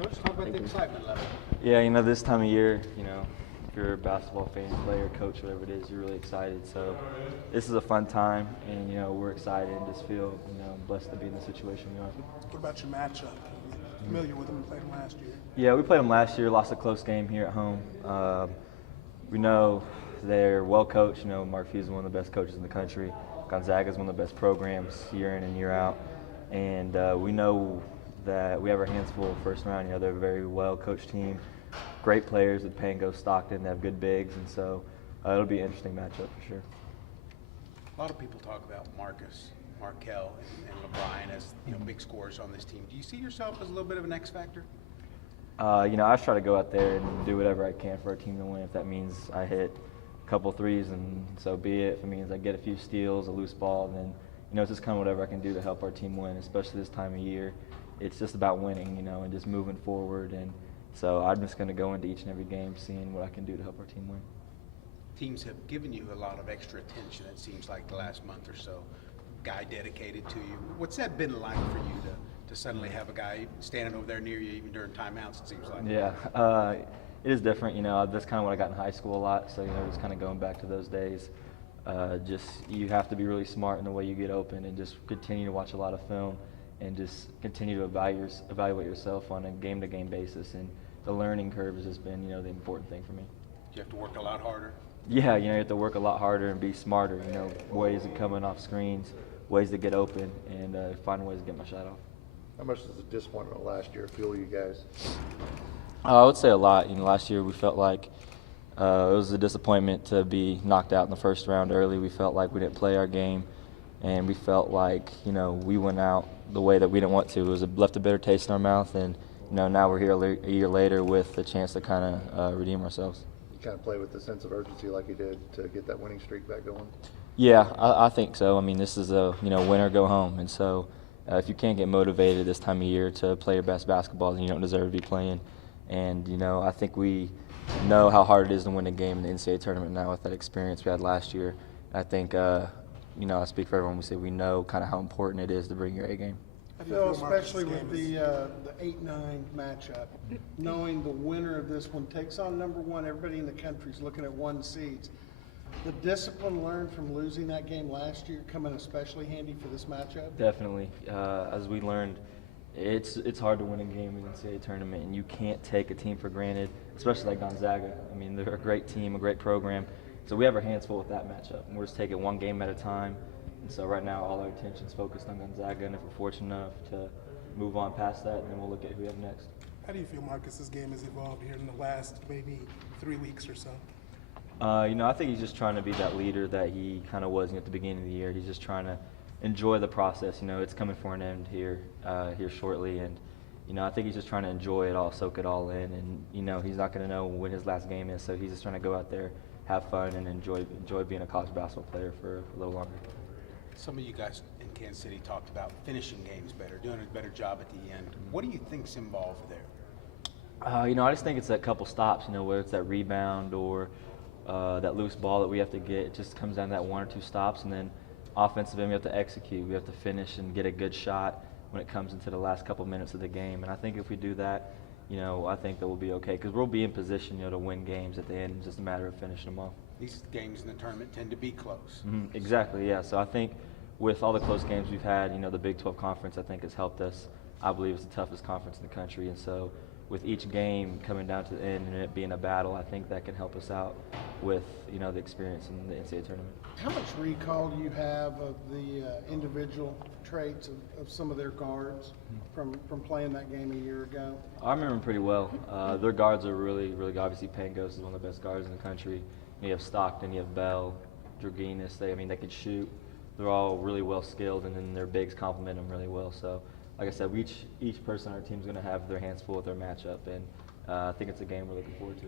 Coach, talk about the excitement level. Yeah, this time of year, if you're a basketball fan, player, coach, whatever it is, you're really excited. So this is a fun time, and, we're excited and just feel, blessed to be in the situation we are. What about your matchup? Familiar with them? You played them last year. Yeah, we played them last year, lost a close game here at home. We know they're well coached. Mark Few is one of the best coaches in the country. Gonzaga is one of the best programs year in and year out. And we know that we have our hands full first round. They're a very well coached team, great players with Pango, Stockton. They have good bigs, and so it'll be an interesting matchup for sure. A lot of people talk about Marcus, Markel, and LeBron as big scorers on this team. Do you see yourself as a little bit of an X factor? I just try to go out there and do whatever I can for our team to win. If that means I hit a couple threes, and so be it. If it means I get a few steals, a loose ball, then it's just kind of whatever I can do to help our team win, especially this time of year. It's just about winning, and just moving forward. And so I'm just going to go into each and every game seeing what I can do to help our team win. Teams have given you a lot of extra attention, it seems like, the last month or so. Guy dedicated to you. What's that been like for you to suddenly have a guy standing over there near you even during timeouts, it seems like? Yeah, it is different. That's kind of what I got in high school a lot. So, just kind of going back to those days. You have to be really smart in the way you get open and just continue to watch a lot of film and just continue to evaluate yourself on a game-to-game basis. And the learning curve has just been, the important thing for me. Do you have to work a lot harder? Yeah, you have to work a lot harder and be smarter, ways of coming off screens, ways to get open, and find ways to get my shot off. How much does the disappointment last year fuel you guys? I would say a lot. Last year we felt like it was a disappointment to be knocked out in the first round early. We felt like we didn't play our game, and we felt like we went out the way that we didn't want to. It left a bitter taste in our mouth, and now we're here a year later with a chance to kind of redeem ourselves. You kind of play with the sense of urgency like you did to get that winning streak back going? Yeah, I think so. This is a win or go home, and so if you can't get motivated this time of year to play your best basketball, then you don't deserve to be playing. And I think we know how hard it is to win a game in the NCAA Tournament now with that experience we had last year. I think I speak for everyone. We say we know kind of how important it is to bring your A game. Phil, especially with the 8-9 matchup, knowing the winner of this one takes on number one, everybody in the country is looking at 1 seeds. The discipline learned from losing that game last year come in especially handy for this matchup? Definitely. As we learned, it's hard to win a game in the NCAA Tournament, and you can't take a team for granted, especially like Gonzaga. They're a great team, a great program. So we have our hands full with that matchup. And we're just taking one game at a time. And so right now all our attention is focused on Gonzaga, and if we're fortunate enough to move on past that, then we'll look at who we have next. How do you feel Marcus's game has evolved here in the last maybe 3 weeks or so? I think he's just trying to be that leader that he kind of was at the beginning of the year. He's just trying to enjoy the process. It's coming for an end here shortly, and I think he's just trying to enjoy it all, soak it all in, and he's not going to know when his last game is, so he's just trying to go out there, have fun, and enjoy being a college basketball player for a little longer. Some of you guys in Kansas City talked about finishing games better, doing a better job at the end. What do you think's involved there? I just think it's that couple stops, whether it's that rebound or that loose ball that we have to get. It just comes down to that 1 or 2 stops, and then offensively we have to execute. We have to finish and get a good shot when it comes into the last couple minutes of the game. And I think if we do that, I think that we'll be okay, because we'll be in position, to win games at the end. It's just a matter of finishing them off. These games in the tournament tend to be close. Mm-hmm. Exactly, yeah. So I think with all the close games we've had, the Big 12 Conference, I think, has helped us. I believe it's the toughest conference in the country, and so with each game coming down to the end and it being a battle, I think that can help us out with, the experience in the NCAA Tournament. How much recall do you have of the individual traits of some of their guards from playing that game a year ago? I remember them pretty well. Their guards are really, really good. Obviously, Pangos is one of the best guards in the country. You have Stockton, you have Bell, Draginas. They can shoot. They're all really well skilled, and then their bigs complement them really well. So, like I said, each person on our team is going to have their hands full with their matchup, and I think it's a game we're looking forward to.